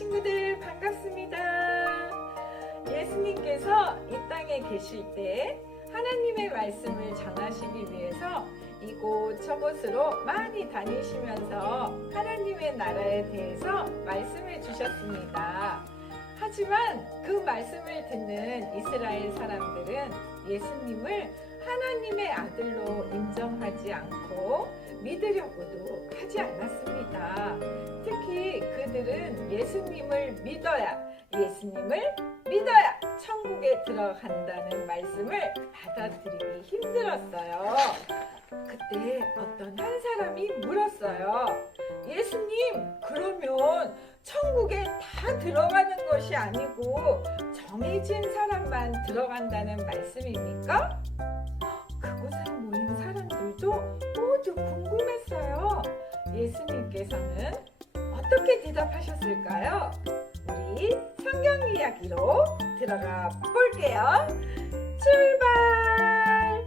친구들 반갑습니다. 예수님께서 이 땅에 계실 때 하나님의 말씀을 전하시기 위해서 이곳 저곳으로 많이 다니시면서 하나님의 나라에 대해서 말씀해 주셨습니다. 하지만 그 말씀을 듣는 이스라엘 사람들은 예수님을 하나님의 아들로 인정하지 않고 믿으려고도 하지 않았습니다. 그들은 예수님을 믿어야, 예수님을 믿어야 천국에 들어간다는 말씀을 받아들이기 힘들었어요. 그때 어떤 한 사람이 물었어요. 예수님, 그러면 천국에 다 들어가는 것이 아니고 정해진 사람만 들어간다는 말씀입니까? 그곳에 모인 사람들도 모두 궁금했어요. 예수님께서는 어떻게 대답하셨을까요? 우리 성경 이야기로 들어가 볼게요. 출발!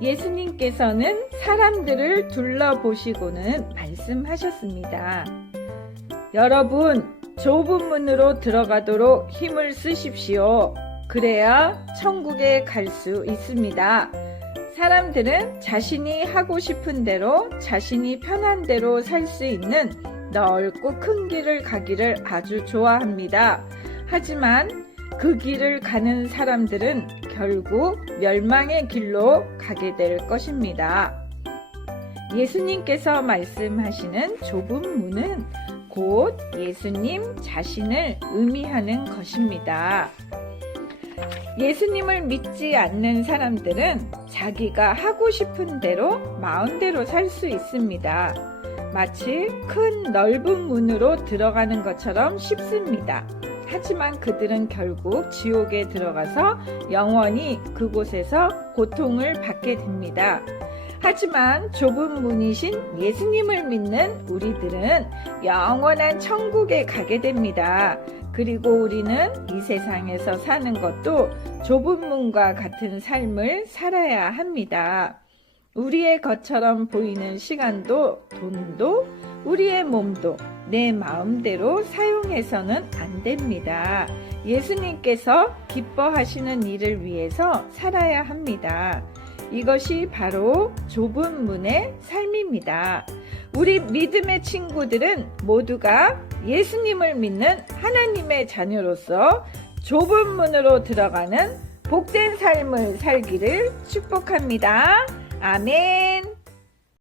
예수님께서는 사람들을 둘러보시고는 말씀하셨습니다. 여러분, 좁은 문으로 들어가도록 힘을 쓰십시오. 그래야 천국에 갈 수 있습니다. 사람들은 자신이 하고 싶은 대로, 자신이 편한 대로 살 수 있는 넓고 큰 길을 가기를 아주 좋아합니다. 하지만 그 길을 가는 사람들은 결국 멸망의 길로 가게 될 것입니다. 예수님께서 말씀하시는 좁은 문은 곧 예수님 자신을 의미하는 것입니다. 예수님을 믿지 않는 사람들은 자기가 하고 싶은 대로 마음대로 살 수 있습니다. 마치 큰 넓은 문으로 들어가는 것처럼 쉽습니다. 하지만 그들은 결국 지옥에 들어가서 영원히 그곳에서 고통을 받게 됩니다. 하지만 좁은 문이신 예수님을 믿는 우리들은 영원한 천국에 가게 됩니다. 그리고 우리는 이 세상에서 사는 것도 좁은 문과 같은 삶을 살아야 합니다. 우리의 것처럼 보이는 시간도 돈도 우리의 몸도 내 마음대로 사용해서는 안 됩니다. 예수님께서 기뻐하시는 일을 위해서 살아야 합니다. 이것이 바로 좁은 문의 삶입니다. 우리 믿음의 친구들은 모두가 예수님을 믿는 하나님의 자녀로서 좁은 문으로 들어가는 복된 삶을 살기를 축복합니다. 아멘.